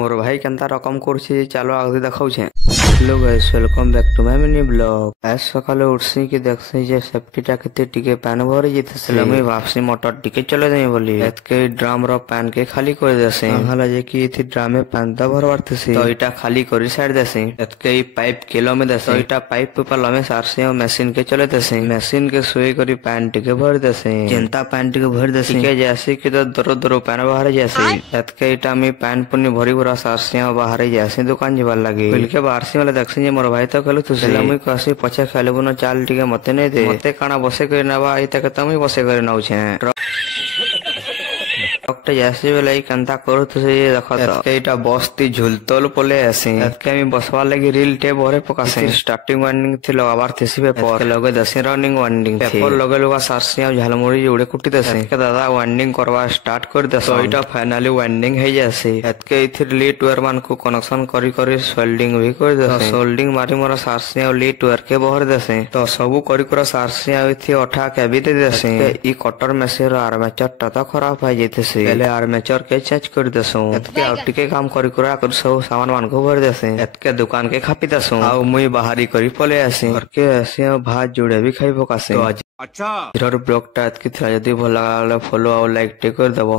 मोर भाई केनता रकम करछि चलो आगे देखाउछे। Hello guys welcome back to my mini blog. आज सकाले उठसी कि देखसी जे सेफ्टी टा केते टिके पानी भरि जेते लमी वापसी मोटर टिके चले जाई बोली एतके ड्राम रो पान के खाली कर देसे हला जे कि इथि ड्राम में पान दा भरवारतसी तो इटा खाली करी साइड देसे एतके पाइप किलो में देसे इटा पाइप पर लमे सारसे और मशीन के चले देसे मशीन के सोई करी पान टिके भर देसे जनता पान टिके भर देसे के जैसे कि तो दरो दरो पान बाहर जैसे एतके इटा में पान पुनी भरी भरा सारसे बाहर जैसे दुकान जीवार लगी बिल के बाहर से देखसी जे मोर भाई तो कहलु तू सेला मुई कहसी पछे खालेबु न चाल टिके मते नै दे मते काना बसे कर नबा आई तक तमी बसे कर नउ छे डॉक्टर जैसे बेला ई कंता करू तो से ये देखो तो एटा बस्ती झुलतोल पले आसी एतके मी बसवा लगी रील टे भरे पकासे स्टार्टिंग वार्निंग थी लगाबार थेसी पेपर लगे दसे रनिंग वार्निंग पेपर लगे लगा सारसी और झालमुड़ी उड़े कुटी दसे के दादा वार्निंग करवा स्टार्ट कर दे तो एटा फाइनली वार्निंग हे जासे एतके इथिर लीड वायर मान को कनेक्शन करी करी सोल्डिंग भी कर दे सोल्डिंग मारी मोर सारसी और लीड वायर के बहर देसे तो सबु करी कर सारसी इथि अठा के भी दे देसे ई कटर मशीन आर्मेचर टा तो खराब हो जेते पहले आर्मेचर के चेंज कर देसो एतके और टिके काम करी करा कर सब सामान मान को भर देसे एतके दुकान के खापी देसो आ मुई बाहरी करी पले आसी घर के ऐसे भात जुड़े भी खाई पकासे अच्छा ब्लॉग टा एतके थरा यदि भल लागला फॉलो और लाइक टे कर देबो।